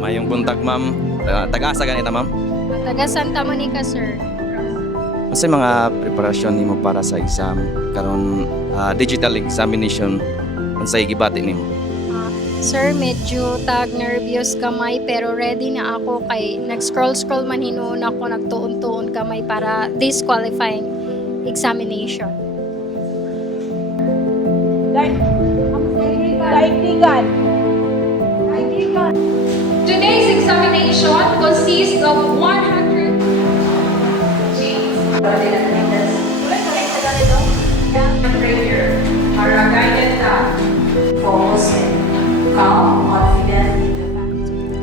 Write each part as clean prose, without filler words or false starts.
Mayong buntag, ma'am. Taga-asa ganita, ma'am? Taga Santa Monica, sir. Kasi mga preparasyon nimo para sa exam karon digital examination unsay gibati nimo? Sir, medyo nervous kamay pero ready na ako kay nag-scroll man hinuon ako, nagtuon-tuon kamay para this qualifying examination. Daigdigan. Today's examination consists of 100 Prayer are a guided path. Focus and calm, confident.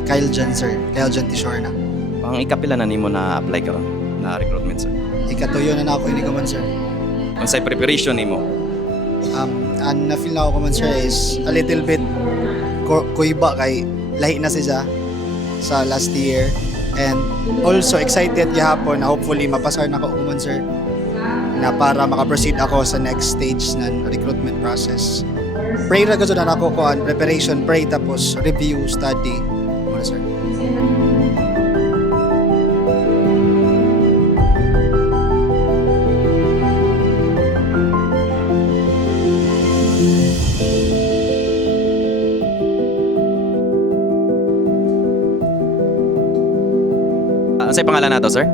Kyle Jan, sir. Kyle Jan Tishorna. Pang ikapila na nimo na apply karon na recruitment, sir? Ikatuyo na ako ini man, sir. Unsay preparation nimo? Ang na-feel na ako man, sir, is a little bit kuiba kay lahi na siya sa last year. And also excited gihapon na hopefully mapasar na ko man, sir, na para makaproceed ako sa next stage ng recruitment process. Pray ra gud na ako ko preparation, pray tapos review, study. Muna, sir. Unsay pangalan nato, sir?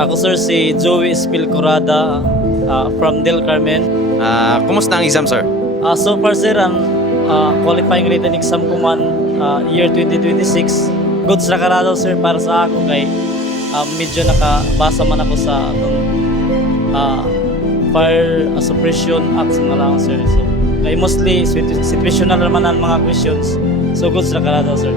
Ako sir si Joey Espilcorada from Del Carmen. Kumusta ang exam, sir? So far sir, ang qualifying written exam ko man year 2026. Goods ra karado sir para sa ako kay medyo nakabasa man ako sa atong Fire Suppression Act nga lang sir. So kay mostly situational naman ang mga questions. So goods ra karado sir.